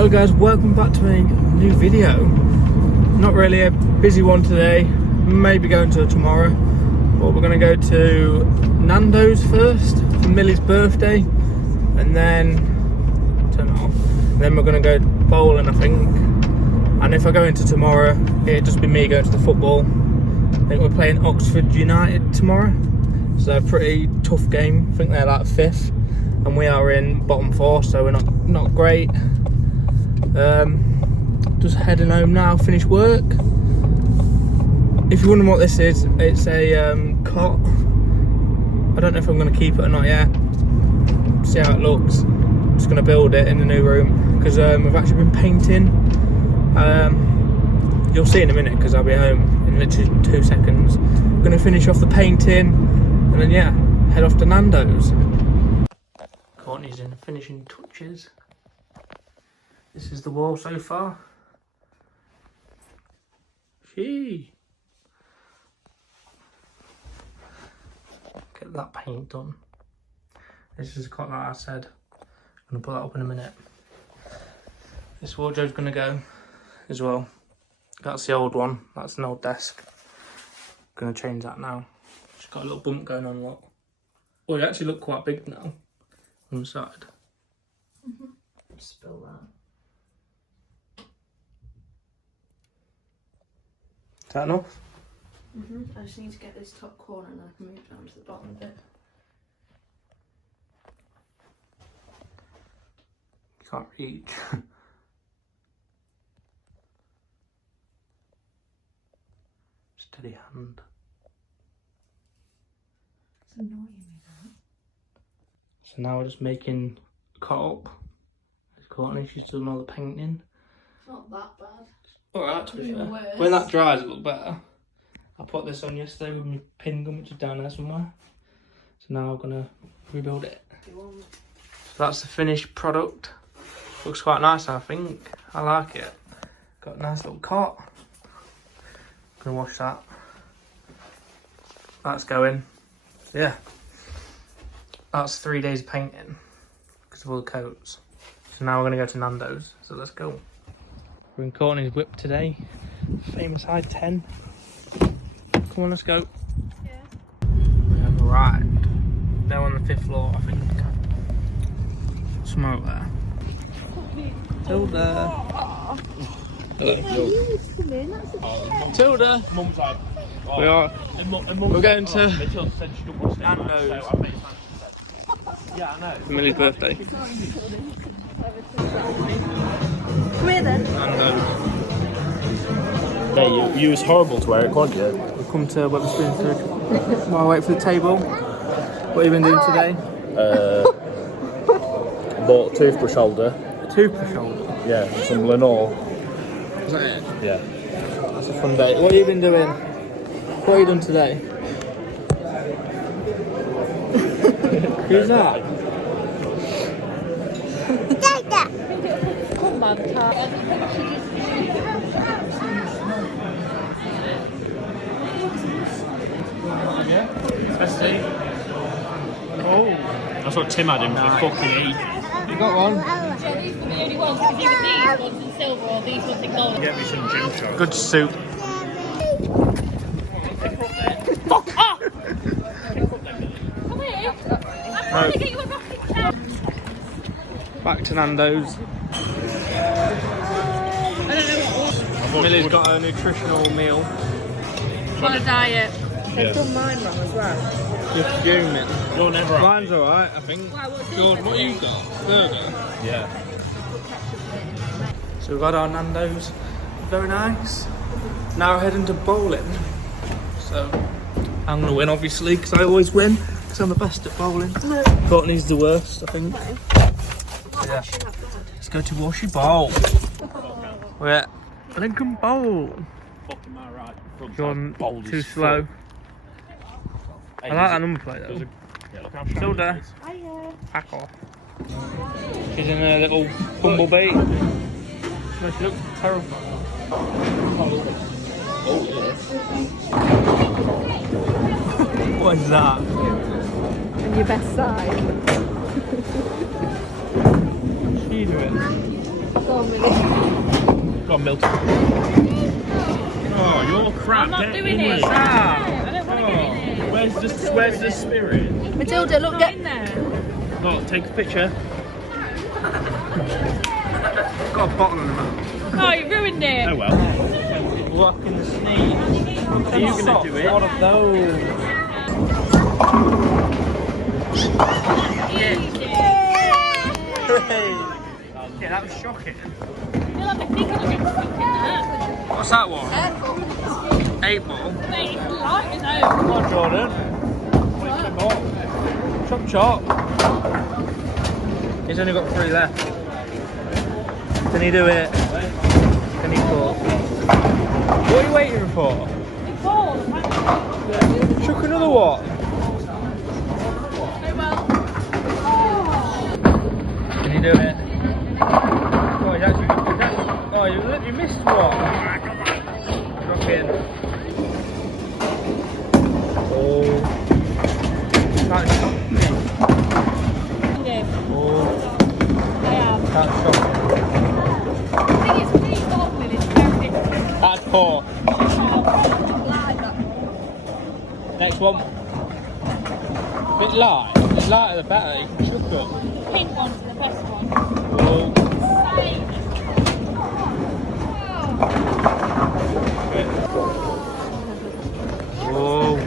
Hello guys, welcome back to a new video. Not really a busy one today, maybe going to tomorrow, but we're going to go to Nando's first for Millie's birthday, and then turn it off. And then we're going to go bowling, I think. And if I go into tomorrow, it'll just be me going to the football. I think we're playing Oxford United tomorrow, so a pretty tough game. I think they're like 5th and we are in bottom 4, so we're not great. Just heading home now, finish work. If you're wondering what this is, it's a cot. I don't know if I'm going to keep it or not yet. See how it looks. I'm just going to build it in the new room because we've actually been painting. You'll see in a minute because I'll be home in literally 2 seconds. I'm going to finish off the painting and then yeah, head off to Nando's. Courtney's in finishing touches. This is the wall so far. Gee. Get that paint done. This is quite like I said. I'm gonna put that up in a minute. This wardrobe's gonna go as well. That's the old one. That's an old desk. Gonna change that now. It's got a little bump going on. Look. Oh, it actually looked quite big now on the side. Spill that. Is that enough? I just need to get this top corner and I can move down to the bottom of it. Can't reach. Steady hand. It's annoying me that. So now we're just making a cut up. It's Courtney, she's doing all the painting. It's not that bad. Alright, to be fair. Worse. When that dries, it'll look better. I put this on yesterday with my pin gun, which is down there somewhere. So now I'm gonna rebuild it. So that's the finished product. Looks quite nice, I think. I like it. Got a nice little cot. Gonna wash that. That's going. So yeah. That's 3 days of painting because of all the coats. So now we're gonna go to Nando's. So let's go. We're in Courtney's whip today. Famous high 10. Come on, let's go. Yeah. We have arrived. They're on the 5th floor, I think. Somewhere up there. Tilda. Hello. Tilda. We're going to Nando's. Yeah, I know. For Millie's birthday. Come here then. Nando's. Yeah, you was horrible to wear it, weren't you? We've come to Wetherspoon while I wait for the table. What have you been doing today? Bought a toothbrush holder. A toothbrush holder. Yeah, and some Lenore. Is that it? Yeah. That's a fun day. What have you been doing? What have you done today? Who's that? Come on, Tar. Oh, That's what Tim had him for fucking eat. you got one. Yeah, these were the only ones, because either these ones in silver or these ones in gold. Get me some gin shots. Good soup. Come here. I'm trying to get you a rocking chair. Back to Nando's. Millie's got a nutritional meal. On a diet. They've done mine wrong as well. Just fuming. You're never happy. Mine's alright, I think. Jordan, what you got? Burger? Yeah. So we've had our Nando's. Very nice. Now we're heading to bowling. So I'm going to win, obviously, because I always win. Because I'm the best at bowling. No. Courtney's the worst, I think. Yeah. Let's go to Washy Bowl. We're at Lincoln Bowl. Fucking my right. Jordan, too slow. I like that number plate though. Yeah, look how shiny Tilda. it is. Back off. She's in a little bumblebee. No, she looks terrifying. What is that? And your best side. What's she doing? Go on, Millie. Go on, Milton. Oh, you're crap. I'm not Get doing in it. there. I don't want to get in it. Where's the spirit? Matilda, look, Not get. in there. Look, take a picture. Got a bottle in the mouth. Oh, you ruined it. Oh well. Walk in the sneeze. Are you gonna do it? What of those? Yeah, that was shocking. I feel like my finger will get stuck in that. What's that one? 8 ball. Mate, it's light as own. Come on, Jordan. Chop chop. He's only got 3 left. Can he do it? Can he cut? What are you waiting for? It's ball. Chuck another one. Can you do it? Oh, he's actually. Oh, you missed one. Shocking. Oh. That's shocking. Oh. I am. That's shocking. I think it's really ball, Millie. It's very different. That's 4. Next one. Bit light. The lighter the better. You can chuck up. Pink one's the best one. Oh. Oh.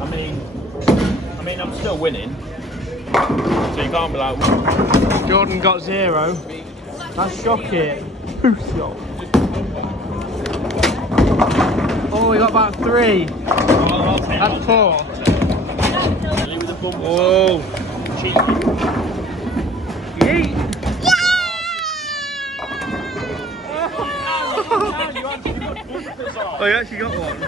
I mean, I'm still winning. So you can't be like. Jordan got 0. That's shocking. Oh, he got about 3. That's 4. Oh. Yeet. Oh, you actually got one.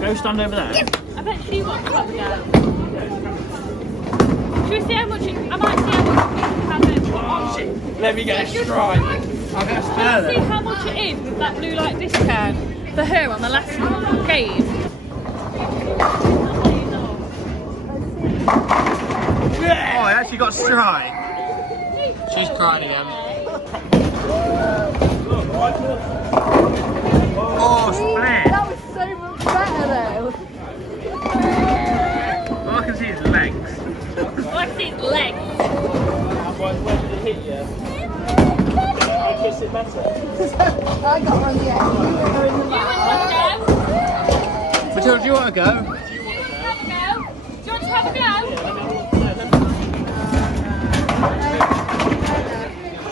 Go stand over there. I bet she wants to have a go. Should we see how much it, I might see how much it is. Let me get a strike. I'll get a spare See then. how much it is with that blue light discount for her on the last game. Oh, I actually got a strike. She's crying again. Oh, split. That was so much better though. All I can see is legs. What's his leg? Where did it hit you? I kiss it better. I got one yet. You were in the Do you want to go? Matilda, do you want to go? Do you want to have a go?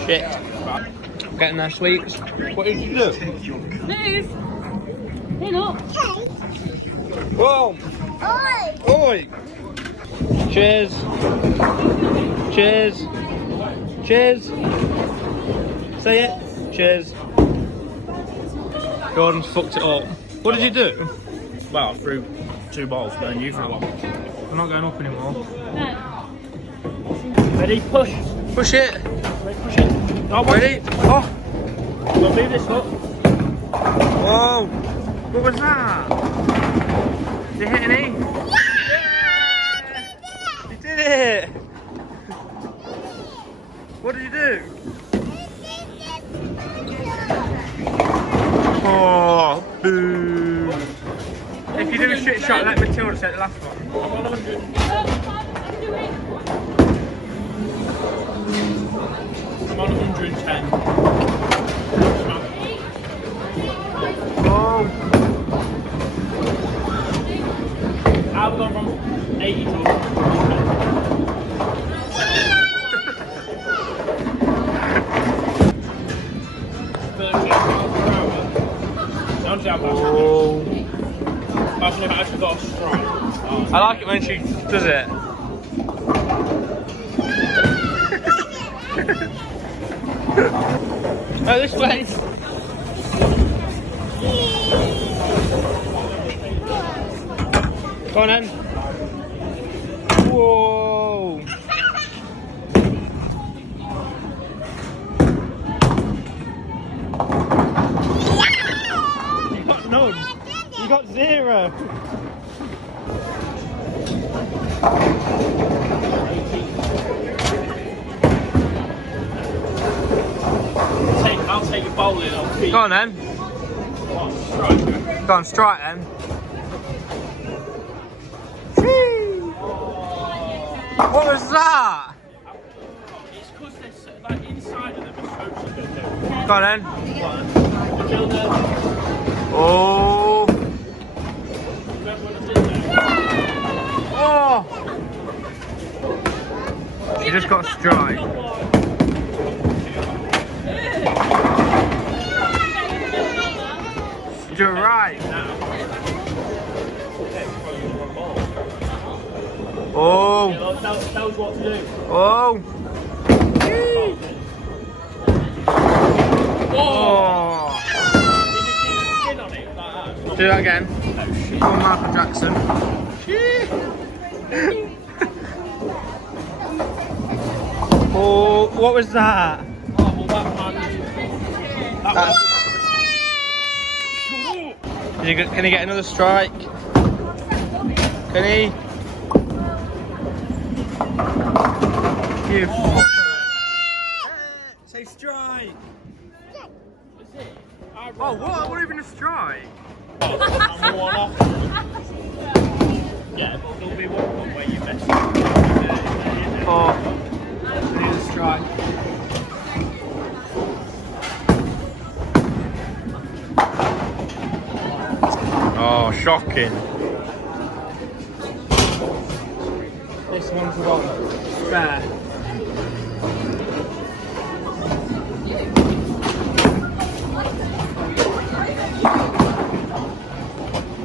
Shit. Getting their sweets. What did you do? Move. Hey, look. Whoa! Oi! Cheers! Cheers! Cheers! Say it! Cheers! Jordan's fucked it up. What did you do? Well, I threw 2 balls, but then you threw 1. I'm not going up anymore. No. Ready? Push. Push it! Push it. No, Ready? Oh! Don't leave this up. Whoa! What was that? Did you hit any? You did it! What did you do? Oh, boo! If you do a shit shot, let Matilda set the last one. I'm on 100. I'm on 110. Oh! I've gone from 80 to 110. Oh! I've actually got a strike. I like it when she does it. Oh, this way! Go on then. Whoa! You got none. You got 0. I'll take a bowling on feet. Go on then. Go on, strike then. What was that? It's because they're like inside of them. Go on then. Kill them. Oh. Oh. You just got a strike. You're right. Oh. Tell us what to do. Oh. Oh. Did you see the skin on it like that? Do that again. Come on, Michael Jackson. Oh, what was that? Oh, well, that man. That's... Can he get another strike? Can he? You fucker. Say strike. Oh, what? What even a strike? I'm one off. Yeah, but there'll be one where you best. Oh, I need a strike. Oh, shocking. This one's got spare.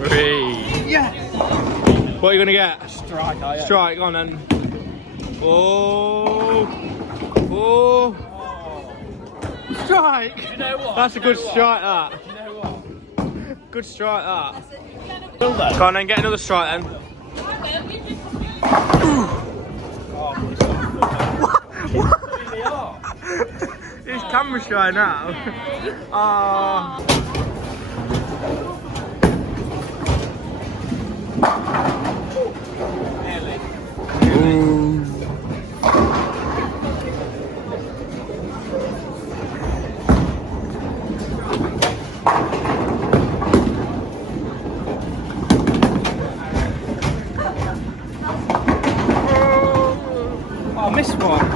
Three. Yeah. What are you gonna get? Strike, oh, yeah. Strike, go on then. Oh. Oh. Strike. You know what? That's a good strike, that. You know what? Good strike, that. Kill them. Go on then, get another strike then. He's camera shy now. Oh. I missed one.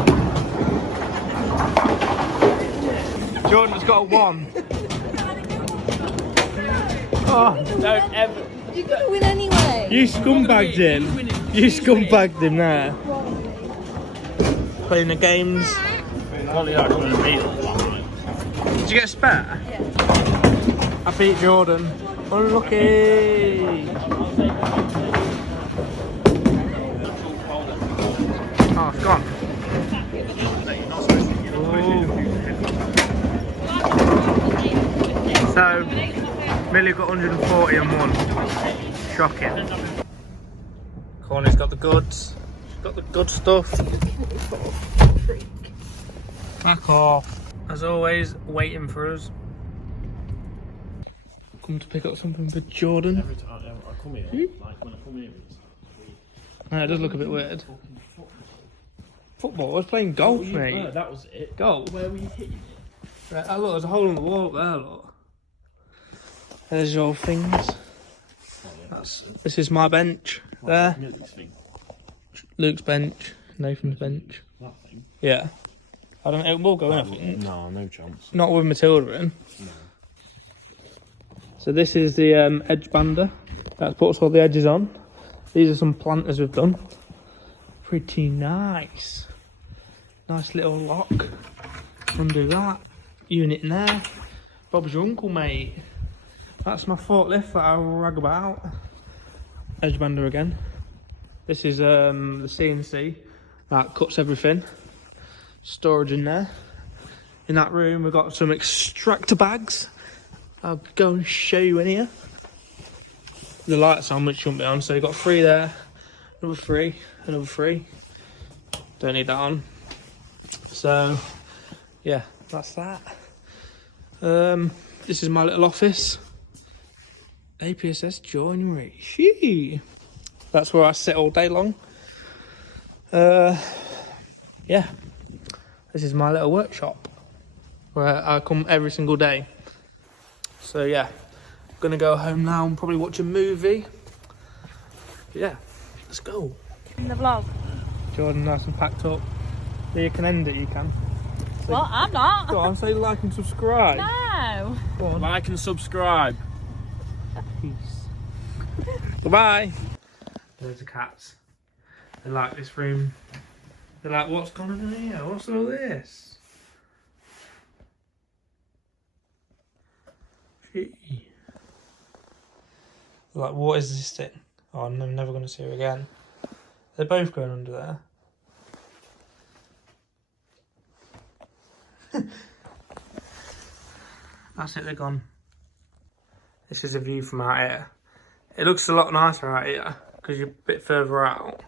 Jordan's got a 1. Oh, Don't ever. You're gonna win anyway. you scumbagged him. You scumbagged him there. Playing the games. Well, yeah, I'm going to beat them. Did you get a spare? Yeah. I beat Jordan. Unlucky. Oh, it's gone. Ooh. So, Millie got 140 and 1. Shocking. Corney's got the goods. She's got the good stuff. Back off. As always, waiting for us. Come to pick up something for Jordan. Every time I come here, like when I come here, it's It does look a bit weird. Football? I was playing golf, mate. that was it. Golf? Where were you hitting it? Right, oh, look, there's a hole in the wall up there, look. There's your things. This is my bench. There. Millie's thing. Luke's bench. Nathan's bench. That thing. Yeah. I don't know, it will go in, I think. No, no chance. Not with Matilda in. No. So this is the edge bander. That puts all the edges on. These are some planters we've done. Pretty nice. Nice little lock. Undo that. Unit in there. Bob's your uncle, mate. That's my forklift that I rag about. Edge bander again. This is the CNC that cuts everything. Storage in there. In that room we've got some extractor bags. I'll go and show you in here. The light's on, which shouldn't be on, so you've got 3 there, another 3, another 3. Don't need that on. So, yeah, that's that. This is my little office. APSS joinery. Shee. That's where I sit all day long. Yeah, this is my little workshop where I come every single day. So yeah, I'm gonna go home now and probably watch a movie. Yeah, let's go. In the vlog. Jordan, nice and packed up. You can end it, you can. So, What? I'm not. go on, say like and subscribe. No. Go on. Like and subscribe. Peace. Goodbye. There's the cats. They like this room. They're like, what's going on in here? What's all this? Gee. They're like, what is this thing? Oh, I'm never going to see her again. They're both going under there. That's it, they're gone. This is a view from out here. It looks a lot nicer out here because you're a bit further out.